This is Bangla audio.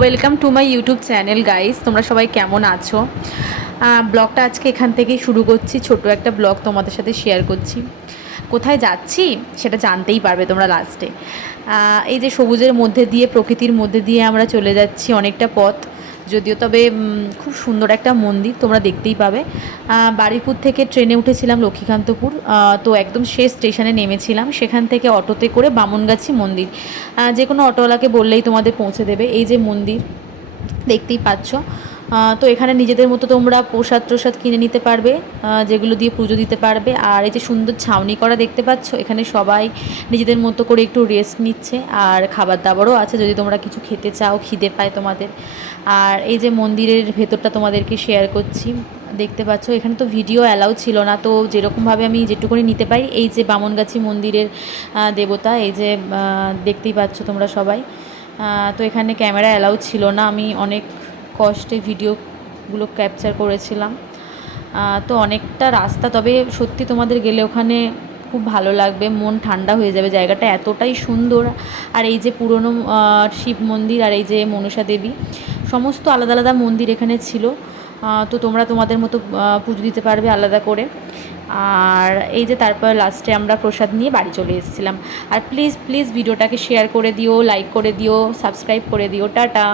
Welcome to my YouTube channel guys, তোমরা সবাই কেমন আছো? ব্লগটা আজকে এখান থেকেই শুরু করছি। ছোট একটা ব্লগ তোমাদের সাথে শেয়ার করছি। কোথায় যাচ্ছি সেটা জানতেই পারবে তোমরা লাস্টে। এই যে সবুজের মধ্যে দিয়ে, প্রকৃতির মধ্যে দিয়ে আমরা চলে যাচ্ছি অনেকটা পথ, যদিও তবে খুব সুন্দর একটা মন্দির, তোমরা দেখতেই পাবে। বারুইপুর থেকে ট্রেনে উঠেছিলাম লক্ষ্মীকান্তপুর, তো একদম শেষ স্টেশনে নেমেছিলাম। সেখান থেকে অটোতে করে বামনগাছি মন্দির, যে কোনো অটোওয়ালাকে বললেই তোমাদের পৌঁছে দেবে। এই যে মন্দির দেখতেই পাচ্ছ। তো এখানে নিজেদের মতো তোমরা প্রসাদ টসাদ কিনে নিতে পারবে, যেগুলো দিয়ে পুজো দিতে পারবে। আর এই যে সুন্দর ছাউনি করা দেখতে পাচ্ছ, এখানে সবাই নিজেদের মতো করে একটু রেস্ট নিচ্ছে। আর খাবার দাবারও আছে যদি তোমরা কিছু খেতে চাও, খিদে পায় তোমাদের। আর এই যে মন্দিরের ভেতরটা তোমাদেরকে শেয়ার করছি, দেখতে পাচ্ছ। এখানে তো ভিডিও অ্যালাউ ছিল না, তো যেরকমভাবে আমি যেটুকুনি নিতে পারি। এই যে বামনগাছি মন্দিরের দেবতা, এই যে দেখতেই পাচ্ছ তোমরা সবাই। তো এখানে ক্যামেরা অ্যালাউ ছিল না, আমি অনেক কষ্টে ভিডিওগুলো ক্যাপচার করেছিলাম। তো অনেকটা রাস্তা, তবে সত্যি তোমাদের গেলে ওখানে খুব ভালো লাগবে, মন ঠান্ডা হয়ে যাবে, জায়গাটা এতটাই সুন্দর। আর এই যে পুরনো শিব মন্দির, আর এই যে মনসা দেবী, সমস্ত আলাদা আলাদা মন্দির এখানে ছিল। তো তোমরা তোমাদের মতো পুজো দিতে পারবে আলাদা করে। আর এই যে তারপর লাস্টে আমরা প্রসাদ নিয়ে বাড়ি চলে এসেছিলাম। আর প্লিজ প্লিজ ভিডিওটাকে শেয়ার করে দিও, লাইক করে দিও, সাবস্ক্রাইব করে দিও। টাটা।